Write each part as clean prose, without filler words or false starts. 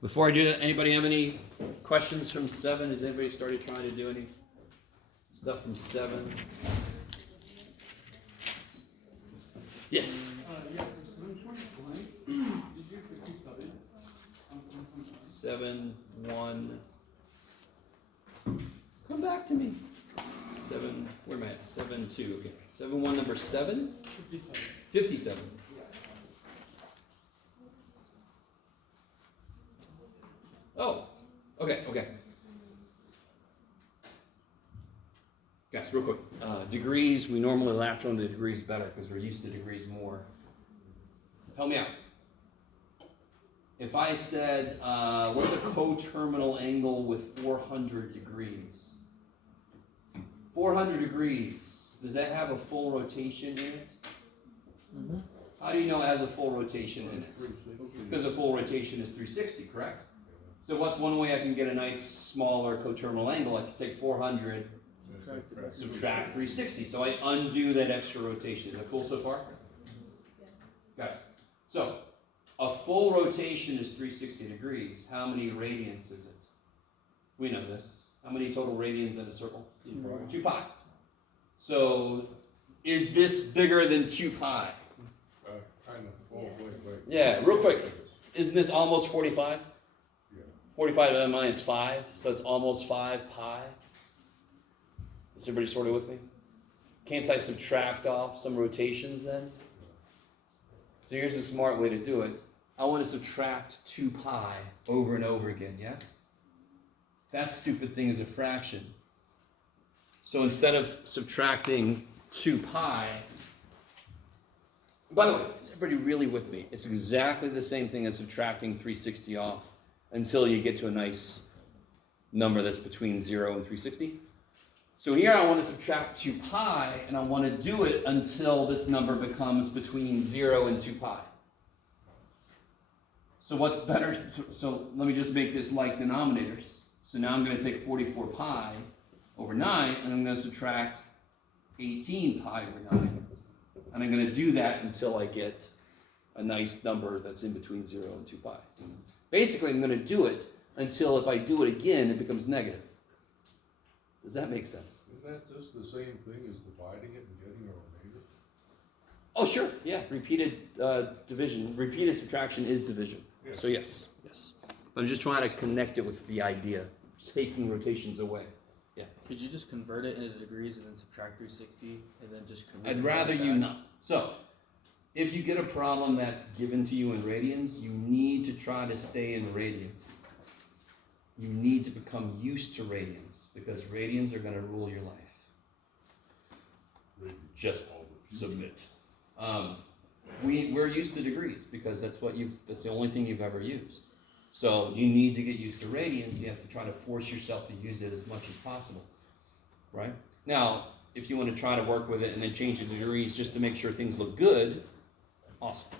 Before I do that, anybody have any questions from 7? Has anybody started trying to do any stuff from 7? Yes? Yeah, for 7.1, did you 57 on 7.1? 7, 1. Come back to me. 7, where am I at? 7, 2. Okay. 7, 1, number 7? 57. 57. Oh, okay. Guys, real quick. Degrees, we normally latch on to degrees better because we're used to degrees more. Help me out. If I said, what's a coterminal angle with 400 degrees? 400 degrees, does that have a full rotation in it? Mm-hmm. How do you know it has a full rotation in it? Because a full rotation is 360, correct? So what's one way I can get a nice smaller coterminal angle? I can take 400, subtract 360. So I undo that extra rotation. Is that cool so far? Guys, so a full rotation is 360 degrees. How many radians is it? We know this. How many total radians in a circle? 2 pi. So is this bigger than 2 pi? Kind of. Oh, wait. Yeah, real quick. Isn't this almost 45? Yeah. 45 minus 5, so it's almost 5 pi. Is everybody sort of with me? Can't I subtract off some rotations then? So here's a smart way to do it. I want to subtract 2 pi over and over again, yes? That stupid thing is a fraction. So instead of subtracting 2 pi, by the way, is everybody really with me? It's exactly the same thing as subtracting 360 off until you get to a nice number that's between 0 and 360. So here I want to subtract 2 pi, and I want to do it until this number becomes between 0 and 2 pi. So what's better? So let me just make this like denominators. So now I'm going to take 44 pi over 9, and I'm going to subtract 18 pi over 9. And I'm going to do that until I get a nice number that's in between 0 and 2 pi. Basically, I'm going to do it until if I do it again, it becomes negative. Does that make sense? Isn't that just the same thing as dividing it and getting a remainder? Oh, sure. Yeah. Repeated division, repeated subtraction is division. Yeah. So yes. I'm just trying to connect it with the idea, taking rotations away. Yeah. Could you just convert it into degrees and then subtract 360 and then just convert I'd it rather like you that? not. So, if you get a problem that's given to you in radians, you need to try to stay in radians. You need to become used to radians because radians are going to rule your life. Just submit. We're used to degrees because that's the only thing you've ever used. So you need to get used to radians. You have to try to force yourself to use it as much as possible, right? Now, if you want to try to work with it and then change the degrees just to make sure things look good, awesome.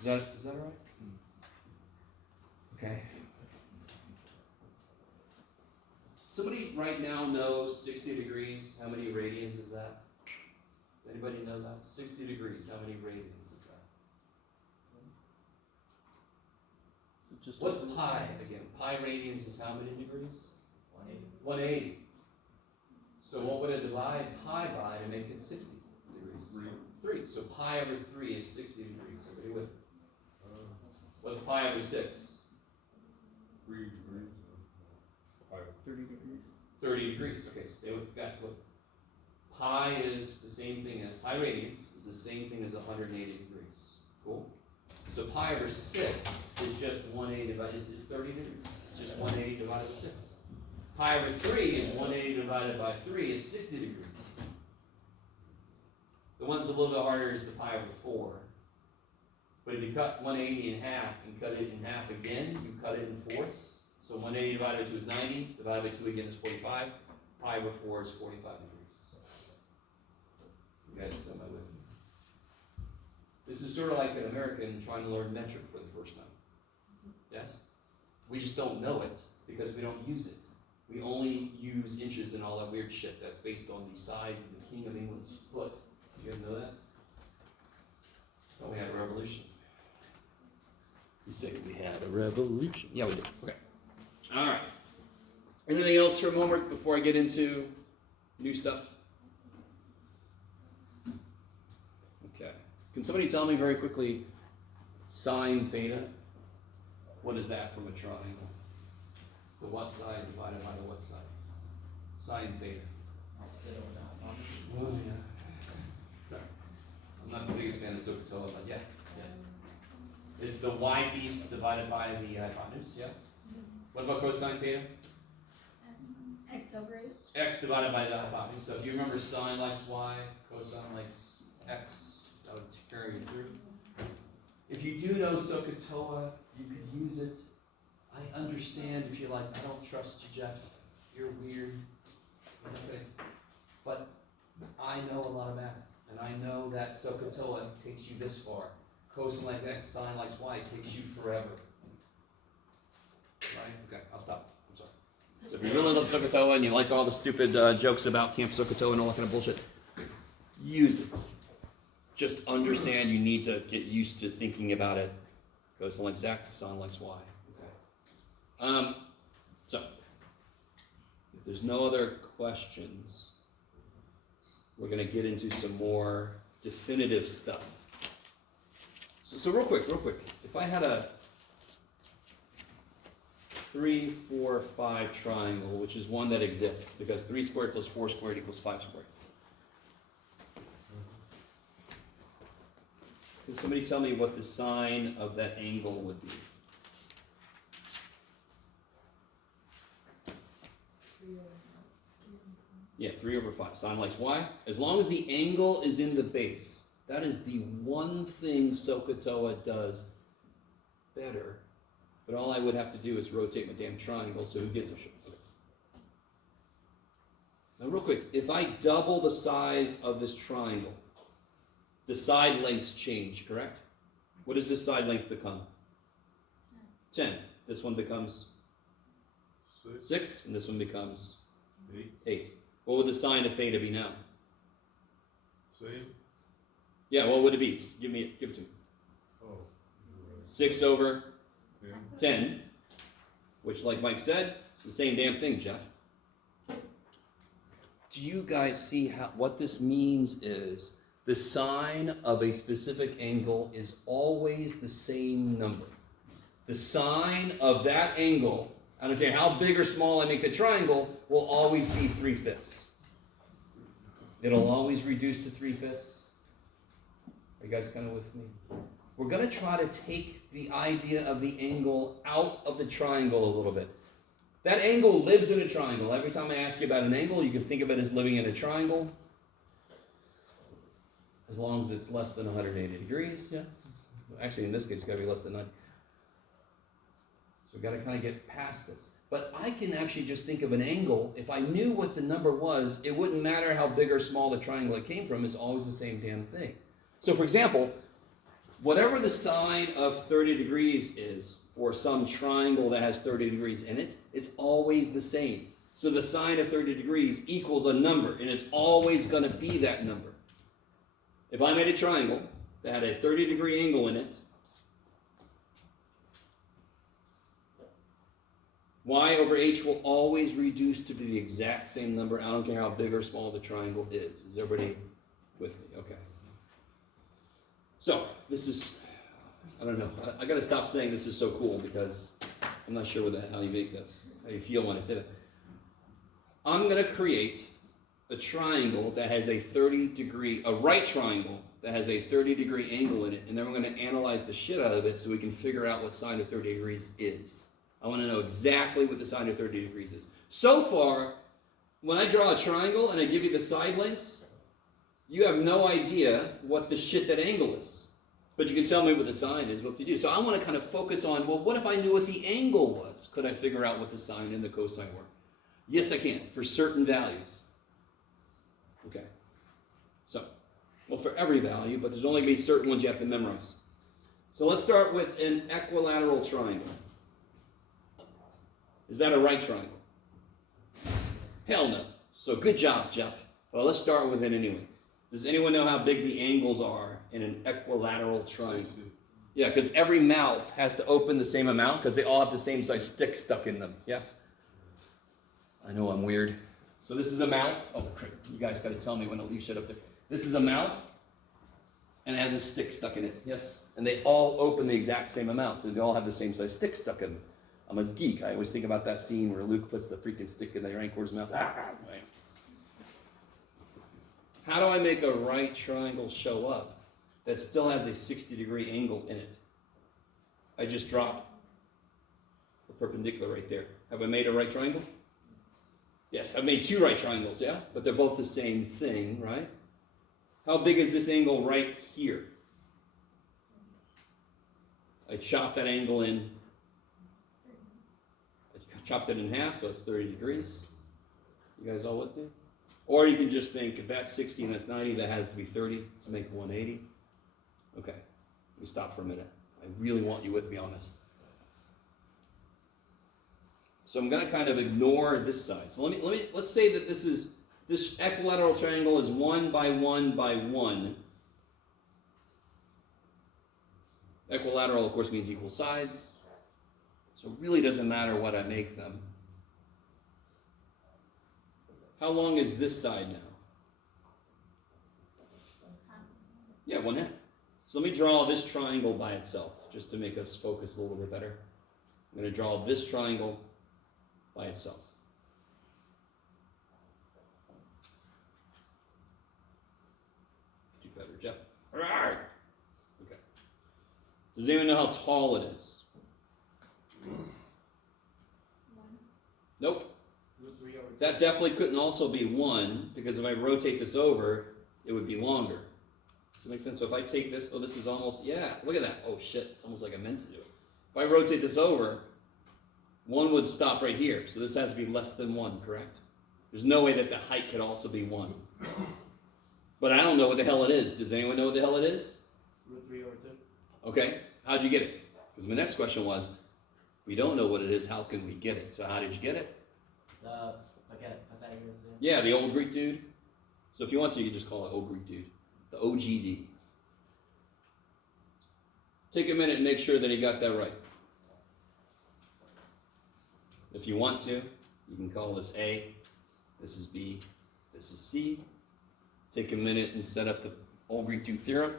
Is that all right? Okay. Somebody right now knows 60 degrees. How many radians is that? Does anybody know that? 60 degrees. How many radians is that? So just What's pi again? Pi radians is how many degrees? 180. So what would I divide pi by to make it 60 degrees? 3. So pi over 3 is 60 degrees. Everybody with me? What's pi over 6? 3 degrees. 30 degrees. 30 degrees. Okay, so stay with guys. Look. Pi is the same thing as pi radians is the same thing as 180 degrees. Cool. So pi over 6 is just 180 divided. It's 30 degrees. It's just 180 divided by 6. Pi over 3 is 180 divided by 3 is 60 degrees. The one that's a little bit harder is the pi over 4. But if you cut 180 in half and cut it in half again, you cut it in fourths. So 180 divided by 2 is 90, divided by 2 again is 45. Pi over 4 is 45 degrees. You guys still with me? This is sort of like an American trying to learn metric for the first time. Yes? We just don't know it because we don't use it. We only use inches and all that weird shit that's based on the size of the King of England's foot. Do you guys know that? Oh, we had a revolution. You say we had a revolution. Yeah, we did. Okay. All right. Anything else from homework before I get into new stuff? Okay. Can somebody tell me very quickly sine theta? What is that from a triangle? The what side divided by the what side? Sine theta. Oh, yeah. Sorry. I'm not the biggest fan of SOHCAHTOA, but yeah. Yes. It's the y piece divided by the hypotenuse, yeah? What about cosine theta? X over H. X divided by the hypotenuse. So if you remember sine likes y, cosine likes x, that would carry you through. If you do know SOHCAHTOA, you could use it. I understand if you're like, I don't trust you, Jeff. You're weird. Okay. But I know a lot of math, and I know that SOHCAHTOA takes you this far. Cosine like x, sine likes y takes you forever. Right? Okay, I'll stop. I'm sorry. So if you really love SOHCAHTOA and you like all the stupid jokes about Camp SOHCAHTOA and all that kind of bullshit, use it. Just understand you need to get used to thinking about it. Cosine likes x, sine likes y. Okay. So, if there's no other questions, we're going to get into some more definitive stuff. So real quick, if I had a 3, 4, 5 triangle, which is one that exists, because 3 squared plus 4 squared equals 5 squared. Can somebody tell me what the sign of that angle would be? Yeah, 3 over 5. Sine likes y. As long as the angle is in the base, that is the one thing SOHCAHTOA does better. But all I would have to do is rotate my damn triangle, so who gives a shit? Okay. Now real quick, if I double the size of this triangle, the side lengths change, correct? What does this side length become? 10. This one becomes 6, and this one becomes 8. What would the sine of theta be now? Same? Yeah, what would it be? Give it to me. Oh. 6 over 10. 10, which, like Mike said, it's the same damn thing, Jeff. Do you guys see what this means is the sine of a specific angle is always the same number. The sine of that angle, I don't care how big or small I make the triangle, will always be 3/5. It'll always reduce to 3/5. Are you guys kind of with me? We're going to try to take the idea of the angle out of the triangle a little bit. That angle lives in a triangle. Every time I ask you about an angle, you can think of it as living in a triangle. As long as it's less than 180 degrees, yeah. Actually, in this case, it's got to be less than 90. So we've got to kind of get past this. But I can actually just think of an angle. If I knew what the number was, it wouldn't matter how big or small the triangle it came from. It's always the same damn thing. So for example, whatever the sine of 30 degrees is for some triangle that has 30 degrees in it, it's always the same. So the sine of 30 degrees equals a number, and it's always going to be that number. If I made a triangle that had a 30-degree angle in it, y over h will always reduce to be the exact same number. I don't care how big or small the triangle is. Is everybody with me? Okay. So, this is, I don't know. I got to stop saying this is so cool because I'm not sure how you feel when I say that. I'm going to create a triangle that has a right triangle that has a 30-degree angle in it, and then we're going to analyze the shit out of it so we can figure out what sine of 30 degrees is. I want to know exactly what the sine of 30 degrees is. So far, when I draw a triangle and I give you the side lengths, you have no idea what the shit that angle is. But you can tell me what the sine is, what to do. So I want to kind of focus on, well, what if I knew what the angle was? Could I figure out what the sine and the cosine were? Yes, I can, for certain values. Okay. So, well, for every value, but there's only going to be certain ones you have to memorize. So let's start with an equilateral triangle. Is that a right triangle? Hell no. So good job, Jeff. Well, let's start with it anyway. Does anyone know how big the angles are in an equilateral triangle? 60. Yeah, because every mouth has to open the same amount because they all have the same size stick stuck in them. Yes? I know I'm weird. So this is a mouth. Oh, crap. You guys got to tell me when you shut up there. This is a mouth, and it has a stick stuck in it. Yes? And they all open the exact same amount, so they all have the same size stick stuck in them. I'm a geek. I always think about that scene where Luke puts the freaking stick in the Rancor's mouth. How do I make a right triangle show up that still has a 60-degree angle in it? I just drop the perpendicular right there. Have I made a right triangle? Yes, I've made two right triangles, yeah? But they're both the same thing, right? How big is this angle right here? I chop that angle in. I chopped it in half, so it's 30 degrees. You guys all with me? Or you can just think, if that's 60 and that's 90, that has to be 30 to make 180. Okay, let me stop for a minute. I really want you with me on this. So I'm going to kind of ignore this side. So let's say that this equilateral triangle is 1 by 1 by 1. Equilateral, of course, means equal sides. So it really doesn't matter what I make them. How long is this side now? Yeah, 1/2. So let me draw this triangle by itself, just to make us focus a little bit better. I'm going to draw this triangle by itself. Do better, Jeff. Okay. Does anyone know how tall it is? Nope. That definitely couldn't also be 1, because if I rotate this over, it would be longer. Does that make sense? So if I take this, oh, this is almost, yeah, look at that. Oh, shit, it's almost like I meant to do it. If I rotate this over, 1 would stop right here. So this has to be less than 1, correct? There's no way that the height could also be 1. But I don't know what the hell it is. Does anyone know what the hell it is? √3/2. Okay, how'd you get it? Because my next question was, we don't know what it is, how can we get it? So how did you get it? Pythagoras. Yeah, the old Greek dude. So if you want to, you can just call it old Greek dude. The OGD. Take a minute and make sure that he got that right. If you want to, you can call this A, this is B, this is C. Take a minute and set up the old Greek dude theorem.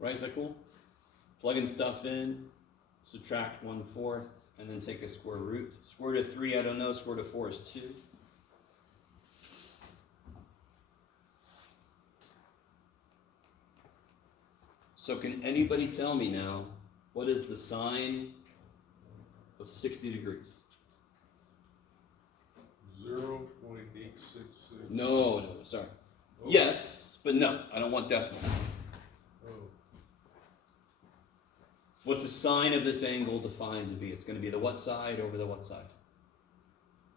Right, is that cool? Plug in stuff in, subtract 1/4, and then take a square root. Square root of 3, I don't know. Square root of 4 is 2. So can anybody tell me now, what is the sine of 60 degrees? 0.866. No, sorry. Oh. Yes, but no, I don't want decimals. Oh. What's the sine of this angle defined to be? It's going to be the what side over the what side?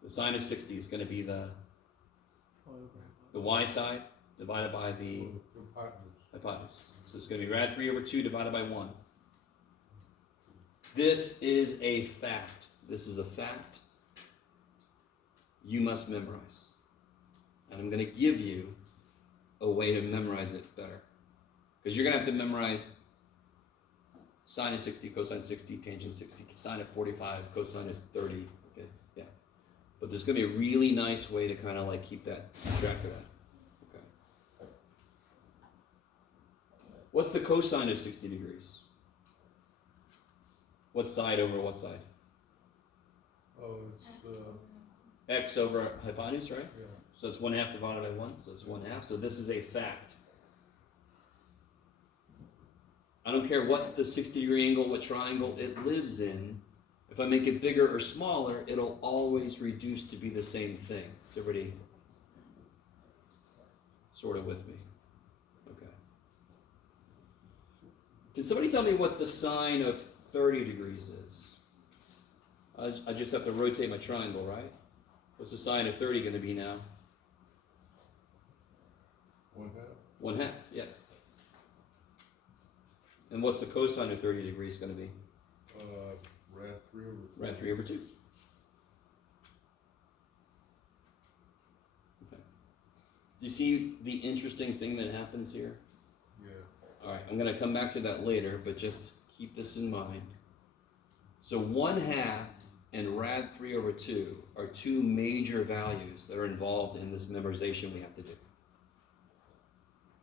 The sine of 60 is going to be the y side divided by the hypotenuse. So it's going to be rad 3/2 divided by 1. This is a fact. This is a fact you must memorize. And I'm going to give you a way to memorize it better. Because you're going to have to memorize sine of 60, cosine 60, tangent 60, sine of 45, cosine is 30. Okay, yeah. But there's going to be a really nice way to kind of like keep that track of that. Okay. What's the cosine of 60 degrees? What side over what side? Oh, it's, X over hypotenuse, right? yeah. So it's 1/2 divided by 1, so it's 1/2. So this is a fact. I don't care what the 60-degree angle, what triangle it lives in. If I make it bigger or smaller, it'll always reduce to be the same thing. Is everybody sort of with me? Okay. Can somebody tell me what the sine of 30 degrees is? I just have to rotate my triangle, right? What's the sine of 30 going to be now? 1/2. 1/2, yeah. And what's the cosine of 30 degrees going to be? Rad 3 over 2. Rad 3 over 2. Okay. Do you see the interesting thing that happens here? Yeah. All right, I'm going to come back to that later, but just keep this in mind. So 1/2 and rad 3 over 2 are two major values that are involved in this memorization we have to do.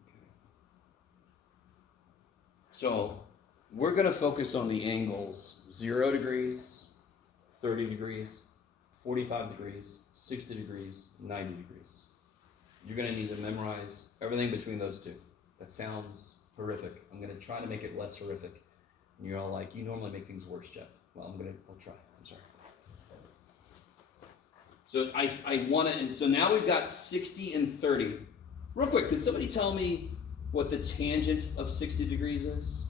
Okay. So we're going to focus on the angles 0 degrees, 30 degrees, 45 degrees, 60 degrees, 90 degrees. You're going to need to memorize everything between those two. That sounds horrific. I'm going to try to make it less horrific. And you're all like, you normally make things worse, Jeff. Well, I'll try. I'm sorry. So I want to, so now we've got 60 and 30. Real quick, could somebody tell me what the tangent of 60 degrees is?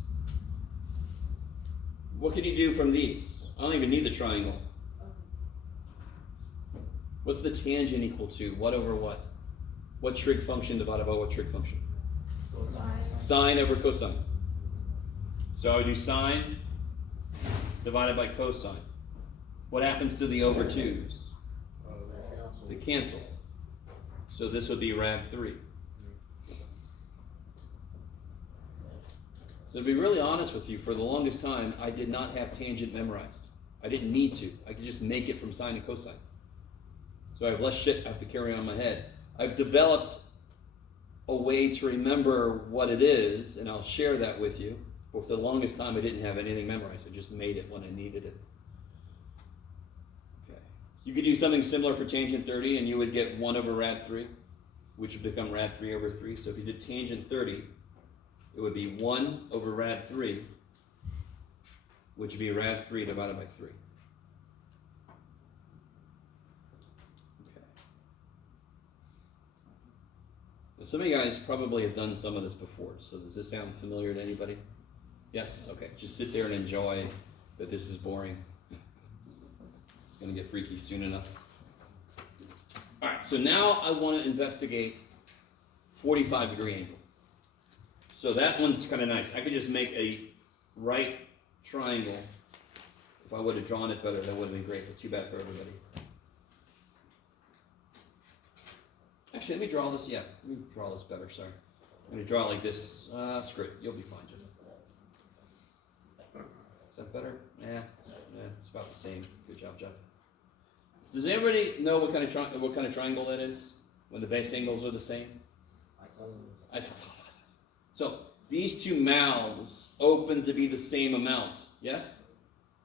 What can you do from these? I don't even need the triangle. What's the tangent equal to? What over what? What trig function divided by what trig function? Sine over cosine. So I would do sine divided by cosine. What happens to the over 2's? They cancel. So this would be rad 3. So to be really honest with you, for the longest time, I did not have tangent memorized. I didn't need to. I could just make it from sine and cosine. So I have less shit I have to carry on my head. I've developed a way to remember what it is, and I'll share that with you. But for the longest time, I didn't have anything memorized. I just made it when I needed it. Okay. You could do something similar for tangent 30, and you would get 1 over rad 3, which would become rad 3 over 3. So if you did tangent 30, it would be 1 over rad 3, which would be rad 3 divided by 3. Okay. Now some of you guys probably have done some of this before, so does this sound familiar to anybody? Yes? Okay. Just sit there and enjoy that this is boring. It's going to get freaky soon enough. All right, so now I want to investigate 45-degree angle. So that one's kind of nice. I could just make a right triangle. If I would have drawn it better, that would have been great, but too bad for everybody. Actually, let me draw this. Yeah, let me draw this better. Sorry. I'm going to draw it like this. Screw it. You'll be fine, Jeff. Is that better? Yeah, it's about the same. Good job, Jeff. Does anybody know what kind of triangle that is? When the base angles are the same? So these two mouths open to be the same amount, yes?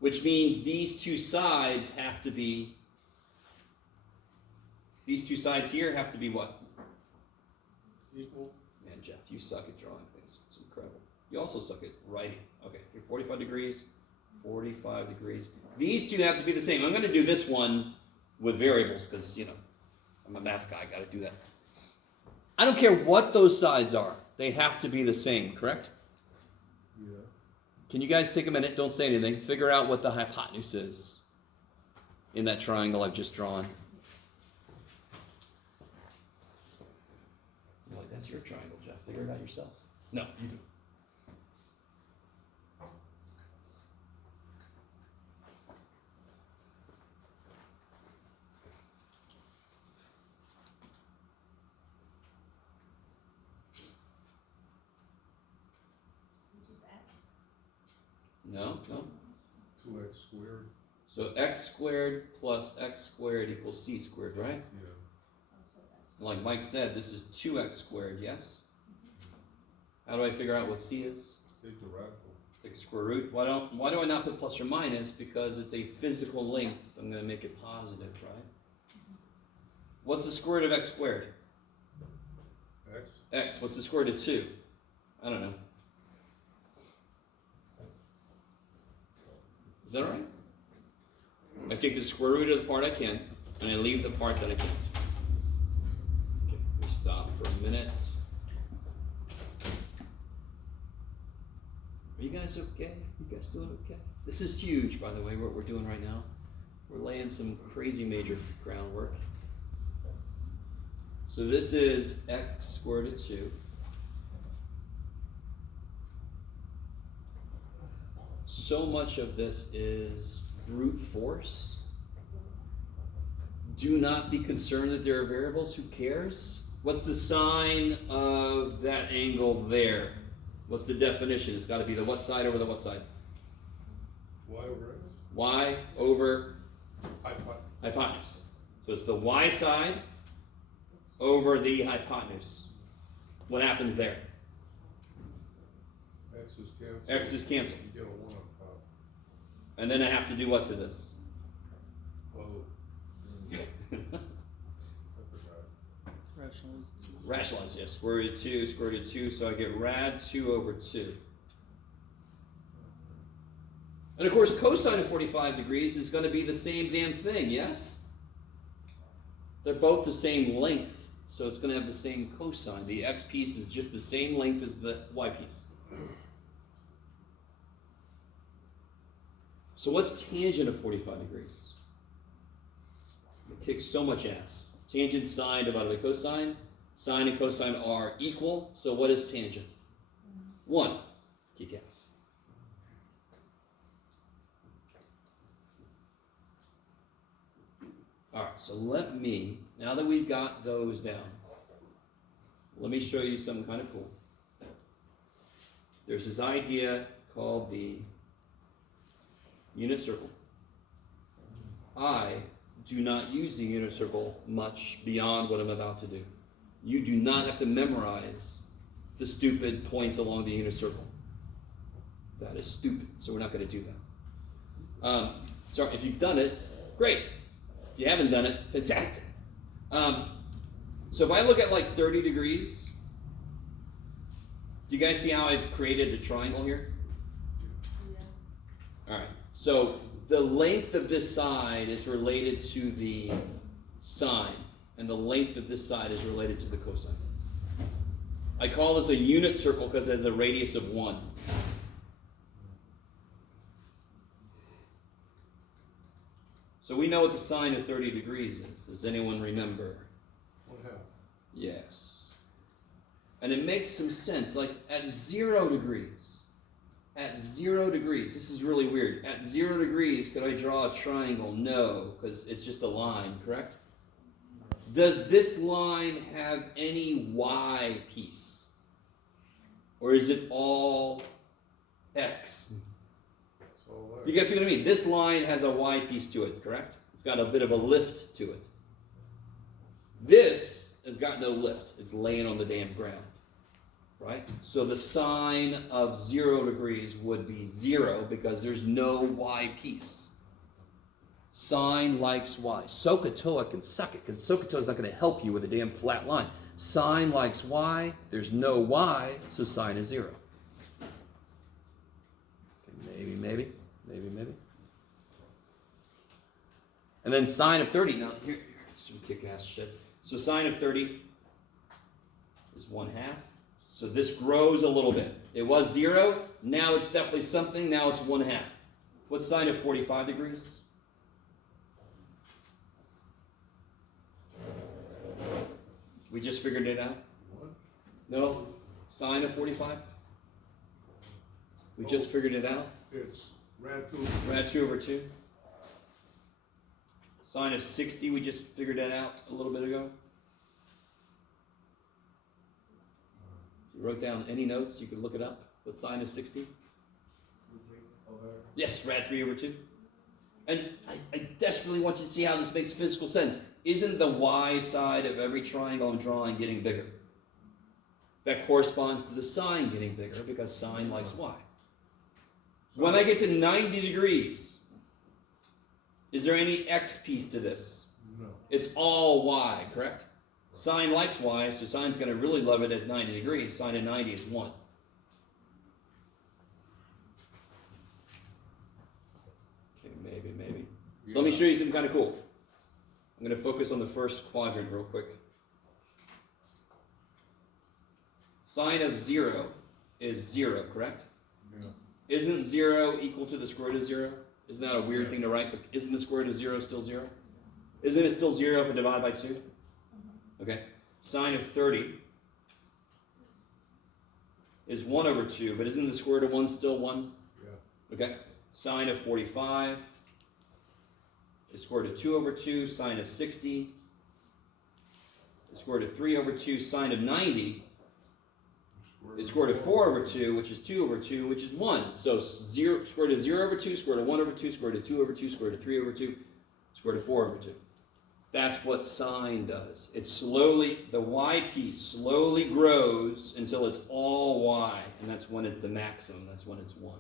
Which means these two sides have to be, these two sides here have to be what? Equal. Man, Jeff, you suck at drawing things. It's incredible. You also suck at writing. Okay, you're 45 degrees, 45 degrees. These two have to be the same. I'm going to do this one with variables because, you know, I'm a math guy. I got to do that. I don't care what those sides are. They have to be the same, correct? Yeah. Can you guys take a minute? Don't say anything. Figure out what the hypotenuse is in that triangle I've just drawn. You're like, that's your triangle, Jeff. Figure it out yourself. No, you do. Just X. No. 2x squared. So x squared plus x squared equals c squared, right? Yeah. Like Mike said, this is 2x squared, yes? How do I figure out what c is? Take the radical. Take a square root. Why do I not put plus or minus? Because it's a physical length. I'm going to make it positive, right? What's the square root of x squared? X. X. What's the square root of 2? I don't know. Is that right? I take the square root of the part I can, and I leave the part that I can't. Okay, we stop for a minute. Are you guys okay? You guys doing okay? This is huge, by the way, what we're doing right now. We're laying some crazy major groundwork. So this is x squared root of 2. So much of this is brute force. Do not be concerned that there are variables. Who cares? What's the sign of that angle there? What's the definition? It's got to be the what side over the what side? Y over X? Y over Hypotenuse. hypotenuse. So it's the y side over the hypotenuse. What happens there? X is canceled. X is canceled. You get a 1 on top. And then I have to do what to this? Oh, I forgot. Rationalize. Rationalize, yes. Square root of 2, square root of 2, so I get rad 2 over 2. And of course, cosine of 45 degrees is going to be the same damn thing, yes? They're both the same length, so it's going to have the same cosine. The x piece is just the same length as the y piece. So what's tangent of 45 degrees? It kicks so much ass. Tangent sine divided by cosine. Sine and cosine are equal, so what is tangent? 1. Kick ass. Alright, so let me, now that we've got those down, let me show you something kind of cool. There's this idea called the unit circle. I do not use the unit circle much beyond what I'm about to do. You do not have to memorize the stupid points along the unit circle. That is stupid, so we're not going to do that. So if you've done it, great. If you haven't done it, fantastic. So if I look at like 30 degrees, do you guys see how I've created a triangle here? Yeah. All right, so the length of this side is related to the sine, and the length of this side is related to the cosine. I call this a unit circle because it has a radius of 1. So we know what the sine of 30 degrees is. Does anyone remember? 1/2. Yes. And it makes some sense. Like at 0 degrees, this is really weird. At 0 degrees, could I draw a triangle? No, because it's just a line, correct? Does this line have any y piece? Or is it all x? So Do you guys see what I mean? This line has a y piece to it, correct? It's got a bit of a lift to it. This has got no lift. It's laying on the damn ground, right? So the sine of 0 degrees would be 0 because there's no y piece. Sine likes y. SOHCAHTOA can suck it because SOHCAHTOA is not going to help you with a damn flat line. Sine likes y. There's no y, so sine is 0. Okay, maybe. And then sine of 30. Now, here's some kick-ass shit. So sine of 30 is 1/2. So this grows a little bit. It was 0. Now it's definitely something. Now it's 1/2. What's sine of 45 degrees? We just figured it out. What? No, sine of 45. We just figured it out. It's rad 2. Rad 2 over 2. Sine of 60, we just figured that out a little bit ago. If you wrote down any notes, you could look it up. What's sine of 60? Yes, rad 3 over 2. And I desperately want you to see how this makes physical sense. Isn't the y side of every triangle I'm drawing getting bigger? That corresponds to the sine getting bigger because sine likes y. When I get to 90 degrees, is there any x piece to this? No. It's all y, correct? Sine likes y, so sine's going to really love it at 90 degrees. Sine of 90 is 1. Okay, maybe. So let me show you something kind of cool. I'm going to focus on the first quadrant real quick. Sine of 0 is 0, correct? Yeah. Isn't 0 equal to the square root of 0? Isn't that a weird thing to write? But isn't the square root of 0 still 0? Isn't it still 0 if I divide by 2? Okay. Sine of 30 is 1 over 2, but isn't the square root of 1 still 1? Yeah. Okay. Sine of 45 is square root of 2 over 2. Sine of 60 is square root of 3 over 2. Sine of 90 is square root of 4 over 2, which is 2 over 2, which is 1. So square root of 0 over 2, square root of 1 over 2, square root of 2 over 2, square root of 3 over 2, square root of 4 over 2. That's what sine does. It slowly, the y piece slowly grows until it's all y, and that's when it's the maximum, that's when it's 1.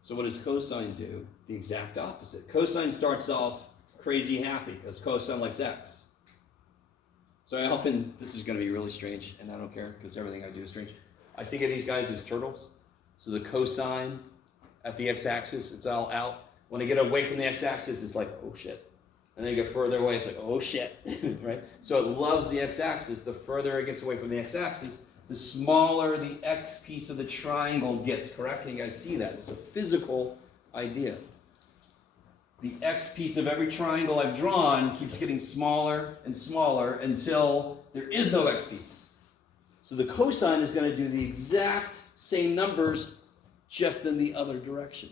So what does cosine do? The exact opposite. Cosine starts off crazy happy because cosine likes x. So I often, this is going to be really strange, and I don't care because everything I do is strange. I think of these guys as turtles. So the cosine at the x-axis, it's all out. When they get away from the x-axis, it's like, oh shit. And then you get further away, it's like, oh shit, right? So it loves the x-axis. The further it gets away from the x-axis, the smaller the x piece of the triangle gets, correct? Can you guys see that? It's a physical idea. The x piece of every triangle I've drawn keeps getting smaller and smaller until there is no x piece. So the cosine is going to do the exact same numbers, just in the other direction.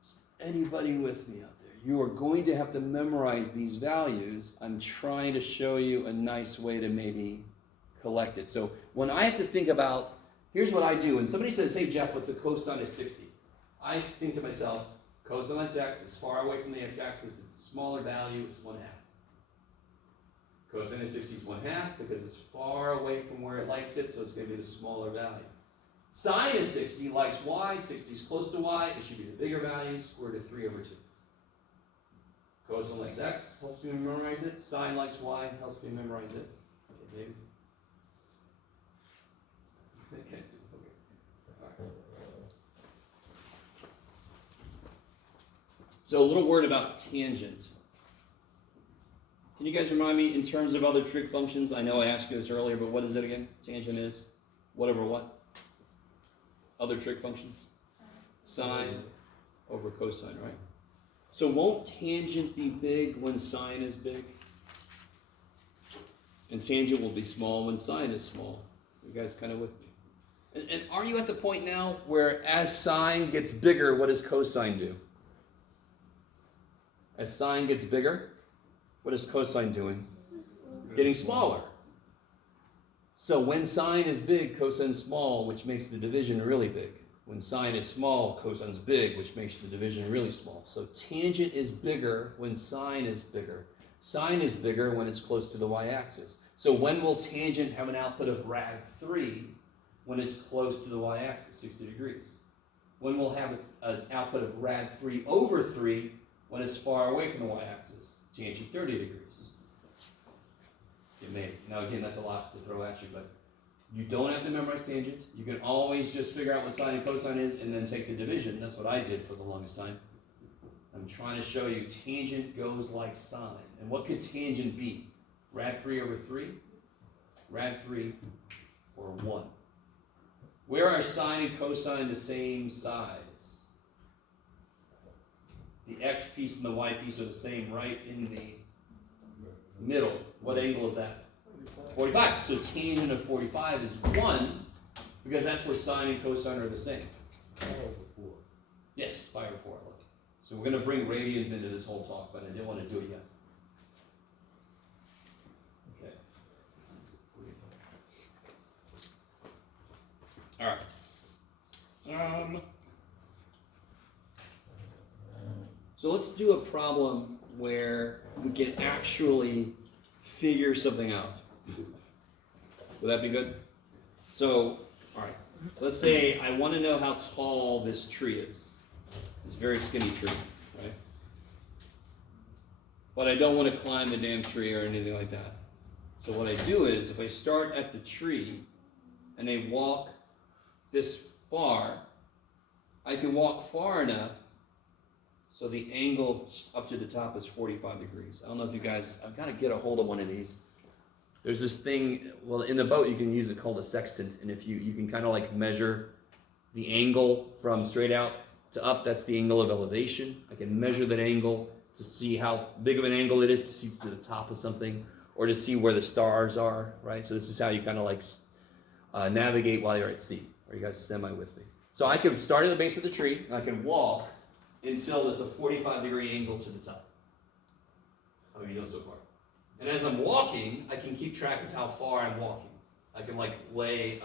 Is anybody with me out there? You are going to have to memorize these values. I'm trying to show you a nice way to maybe collect it. So when I have to think about, here's what I do. When somebody says, hey Jeff, what's the cosine of 60? I think to myself, cosine of x is far away from the x-axis. It's a smaller value. It's 1/2. Cosine of 60 is 1/2 because it's far away from where it likes it, so it's going to be the smaller value. Sine of 60 likes y. 60 is close to y. It should be the bigger value. Square root of 3 over 2. Cosine likes x, helps me memorize it. Sine likes y, helps me memorize it. Okay, Dave? Okay. All right. So a little word about tangent. Can you guys remind me in terms of other trig functions? I know I asked you this earlier, but what is it again? Tangent is whatever what? Other trig functions? Sine over cosine, right? So won't tangent be big when sine is big? And tangent will be small when sine is small. You guys kind of with me? And are you at the point now where as sine gets bigger, what does cosine do? As sine gets bigger, what is cosine doing? Getting smaller. So when sine is big, cosine's small, which makes the division really big. When sine is small, cosine's big, which makes the division really small. So tangent is bigger when sine is bigger. Sine is bigger when it's close to the y-axis. So when will tangent have an output of rad 3 when it's close to the y-axis, 60 degrees? When will have an output of rad 3 over 3 when it's far away from the y-axis, tangent 30 degrees? It may. Now again, that's a lot to throw at you, but you don't have to memorize tangent. You can always just figure out what sine and cosine is and then take the division. That's what I did for the longest time. I'm trying to show you tangent goes like sine. And what could tangent be? Rad 3 over 3? Rad 3 or 1? Where are sine and cosine the same size? The x piece and the y piece are the same right in the middle. What angle is that? 45. So tangent of 45 is 1 because that's where sine and cosine are the same. Pi over 4. Yes, pi over 4. So we're going to bring radians into this whole talk, but I didn't want to do it yet. Okay. All right. So let's do a problem where we can actually figure something out. Would that be good? So, all right. So let's say I want to know how tall this tree is. It's a very skinny tree, right? But I don't want to climb the damn tree or anything like that. So what I do is, if I start at the tree and I walk this far, I can walk far enough so the angle up to the top is 45 degrees. I don't know if you guys, I've got to get a hold of one of these. there's this thing, well, in the boat you can use it called a sextant, and if you can kind of like measure the angle from straight out to up, that's the angle of elevation. I can measure that angle to see how big of an angle it is to see to the top of something, or to see where the stars are, right? So this is how you kind of like navigate while you're at sea. Are you guys semi with me? So I can start at the base of the tree, and I can walk until there's a 45-degree angle to the top. How are you doing so far? And as I'm walking, I can keep track of how far I'm walking. I can like lay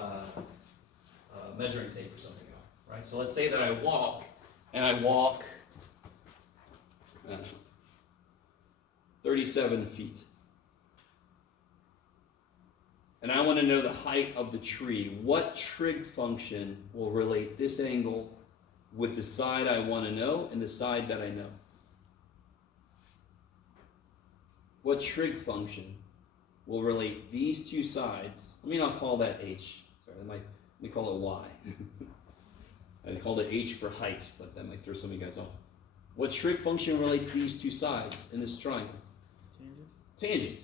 measuring tape or something out, right? So let's say that I walk, and I walk 37 feet. And I want to know the height of the tree. What trig function will relate this angle with the side I want to know and the side that I know? What trig function will relate these two sides? I mean, I'll call that h. Sorry, let me call it y. I called it h for height, but that might throw some of you guys off. What trig function relates these two sides in this triangle? Tangent. Tangent.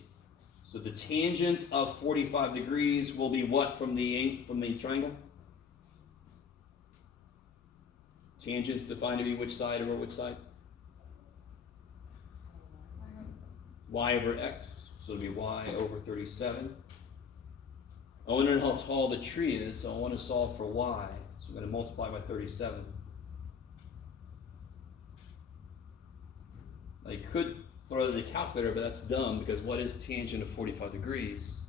So the tangent of 45 degrees will be what from the triangle? Tangent's defined to be which side over which side? Y over x. So it'll be y over 37. I want to know how tall the tree is, so I want to solve for y. So I'm going to multiply by 37. I could throw it in the calculator, but that's dumb because what is tangent of 45 degrees?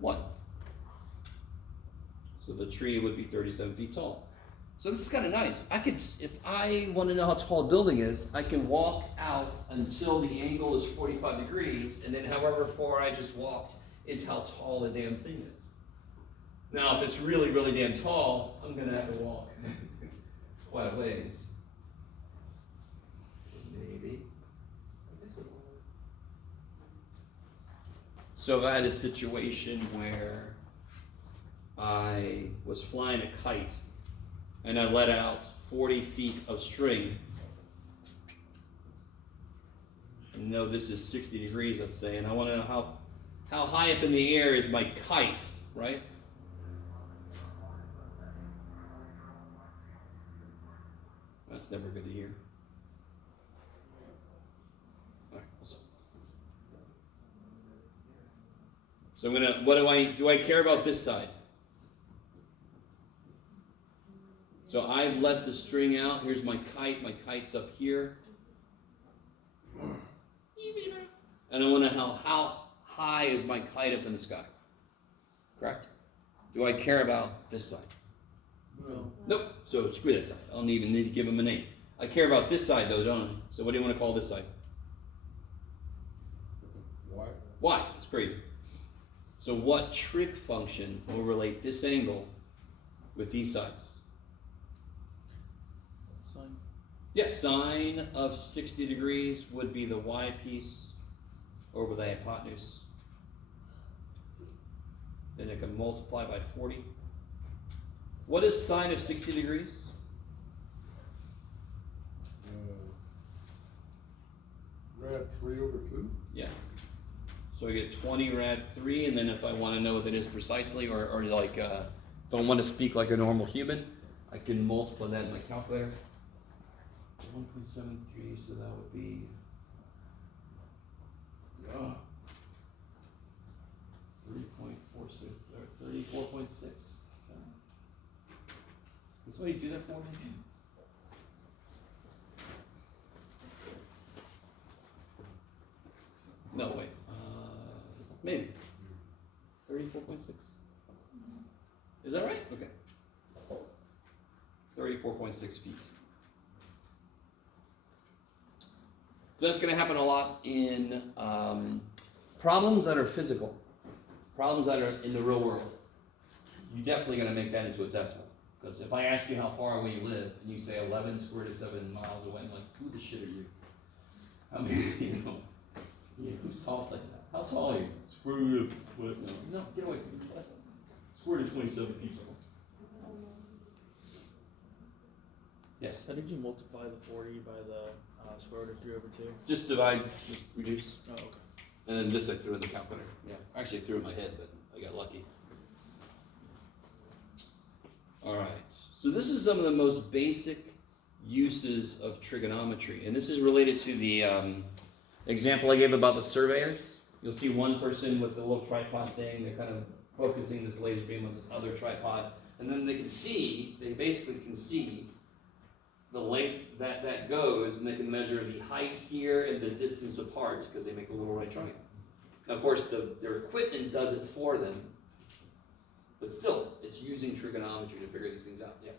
1. So the tree would be 37 feet tall. So this is kind of nice. I could, if I want to know how tall a building is, I can walk out until the angle is 45 degrees, and then however far I just walked is how tall the damn thing is. Now, if it's really, really damn tall, I'm going to have to walk quite a ways. Maybe. So if I had a situation where I was flying a kite and I let out 40 feet of string, and know this is 60 degrees, let's say, and I want to know how high up in the air is my kite, right? That's never good to hear. All right, so I'm gonna, do I care about this side? So I let the string out, here's my kite's up here. And I wanna know how high is my kite up in the sky? Correct? Do I care about this side? No. Nope, so screw that side. I don't even need to give him a name. I care about this side though, don't I? So what do you want to call this side? Why? Y. It's crazy. So what trig function will relate this angle with these sides? Sine. Yeah, sine of 60 degrees would be the y piece over the hypotenuse. Then I can multiply by 40. What is sine of 60 degrees? Rad 3 over 2? Yeah. So I get 20 rad 3, and then if I want to know what it is precisely, or like if I want to speak like a normal human, I can multiply that in my calculator. 1.73, so that would be 3.46, or 34.6. Can somebody do that for me? No, wait. Maybe. 34.6? Is that right? Okay. 34.6 feet. So that's going to happen a lot in problems that are physical, problems that are in the real world. You're definitely going to make that into a decimal. Because if I ask you how far away you live, and you say 11 square to 7 miles away, I'm like, who the shit are you? I mean, who's tall like that? How tall are you? Square root of what? No, get away from me. Square root of 27 feet tall. Yes. How did you multiply the 40 by the square root of 3 over 2? Just divide, just reduce. Oh, okay. And then this I threw in the calculator. Yeah, actually I threw it in my head, but I got lucky. All right, so this is some of the most basic uses of trigonometry, and this is related to the example I gave about the surveyors. You'll see one person with the little tripod thing, they're kind of focusing this laser beam on this other tripod, and then they basically can see the length that goes, and they can measure the height here and the distance apart because they make a little right triangle. Now, of course, their equipment does it for them, but still, it's using trigonometry to figure these things out. Yeah.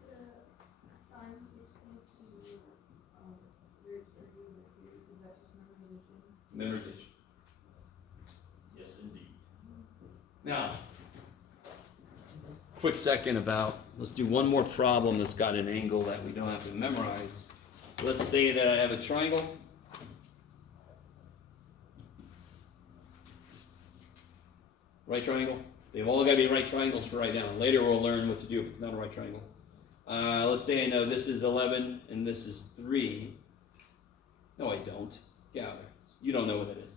The sine 16 to root 30 is that just memorization? Memorization. Yes, indeed. Now, quick second about, let's do one more problem that's got an angle that we don't have to memorize. Let's say that I have a triangle. Right triangle. They've all got to be right triangles for right now. Later we'll learn what to do if it's not a right triangle. Let's say I know this is 11 and this is 3. No, I don't. Get out of there. You don't know what that is.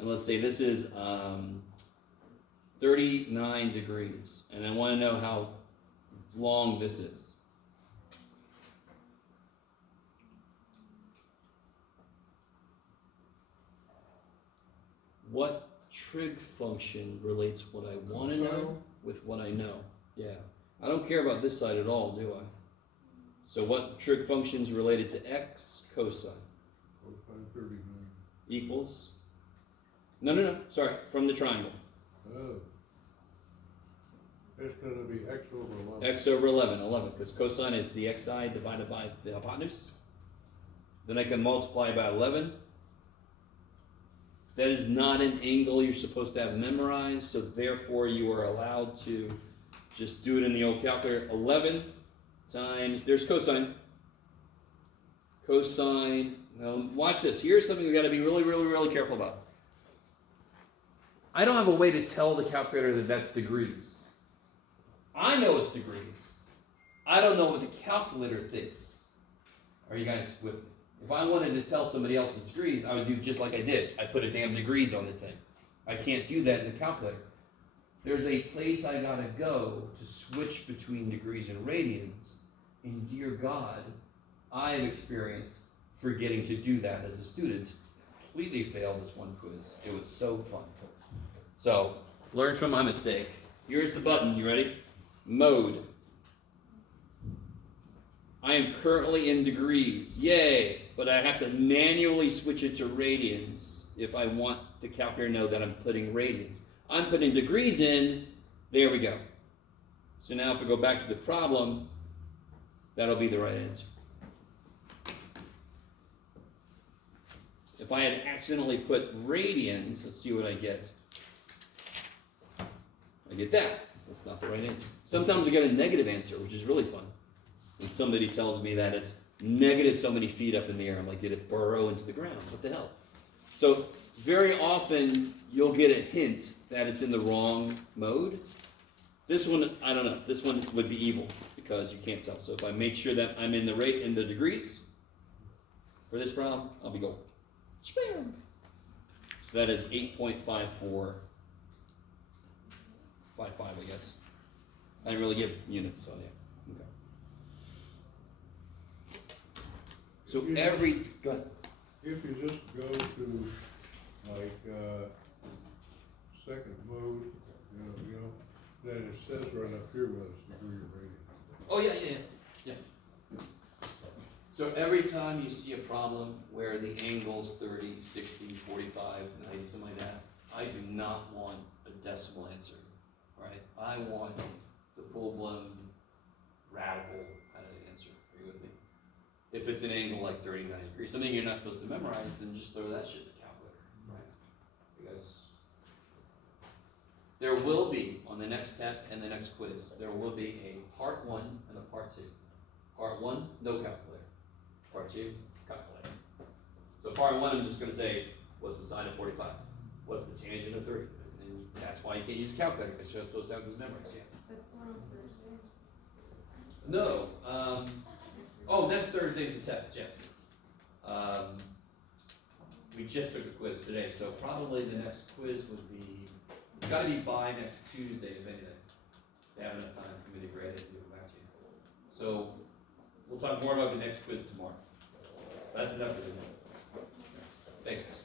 And let's say this is 39 degrees. And I want to know how long this is. What trig function relates what I want to know with what I know? Yeah. I don't care about this side at all, do I? So what trig function is related to x? Cosine. Cosine 39. Equals? No. Sorry, from the triangle. Oh. It's gonna be x over 11. X over 11, because cosine is the x side divided by the hypotenuse. Then I can multiply by 11. That is not an angle you're supposed to have memorized, so therefore you are allowed to just do it in the old calculator. 11 times, there's cosine. Cosine, now watch this. Here's something we gotta be really careful about. I don't have a way to tell the calculator that that's degrees. I know it's degrees. I don't know what the calculator thinks. Are you guys with me? If I wanted to tell somebody else's degrees, I would do just like I did. I put a damn degrees on the thing. I can't do that in the calculator. There's a place I gotta go to switch between degrees and radians, and dear God, I have experienced forgetting to do that as a student. Completely failed this one quiz. It was so fun. So, learn from my mistake. Here's the button. You ready? Mode. I am currently in degrees. Yay! But I have to manually switch it to radians if I want the calculator to know that I'm putting radians. I'm putting degrees in. There we go. So now if I go back to the problem, that'll be the right answer. If I had accidentally put radians, let's see what I get. I get that. That's not the right answer. Sometimes I get a negative answer, which is really fun. When somebody tells me that it's negative so many feet up in the air, I'm like, did it burrow into the ground? What the hell? So very often you'll get a hint that it's in the wrong mode. This one, I don't know. This one would be evil because you can't tell. So if I make sure that I'm in the rate in the degrees for this problem, I'll be going. So that is 8.54. 5.5, I guess. I didn't really give units, so yeah. Okay. So go ahead. If you just go to like second mode, you know, then it says right up here whether it's degree or radian. Oh yeah. So every time you see a problem where the angle's 30, 60, 45, 90, something like that, I do not want a decimal answer, right? I want the full-blown radical kind of answer. Are you with me? If it's an angle like 39 degrees, something you're not supposed to memorize, then just throw that shit in the calculator, right? Because there will be, on the next test and the next quiz, there will be a part 1 and a part 2. Part 1, no calculator. Part 2, calculator. So part 1, I'm just going to say, what's the sine of 45? What's the tangent of 30? And that's why you can't use a calculator, because you're supposed to have those memories. Yeah. That's the one on Thursday. No. Next Thursday's the test, yes. We just took the quiz today, so probably the next quiz would be, it's gotta be by next Tuesday, if anything. They have enough time for me to grade it and give it back to you. So, we'll talk more about the next quiz tomorrow. That's enough for today. Thanks, guys.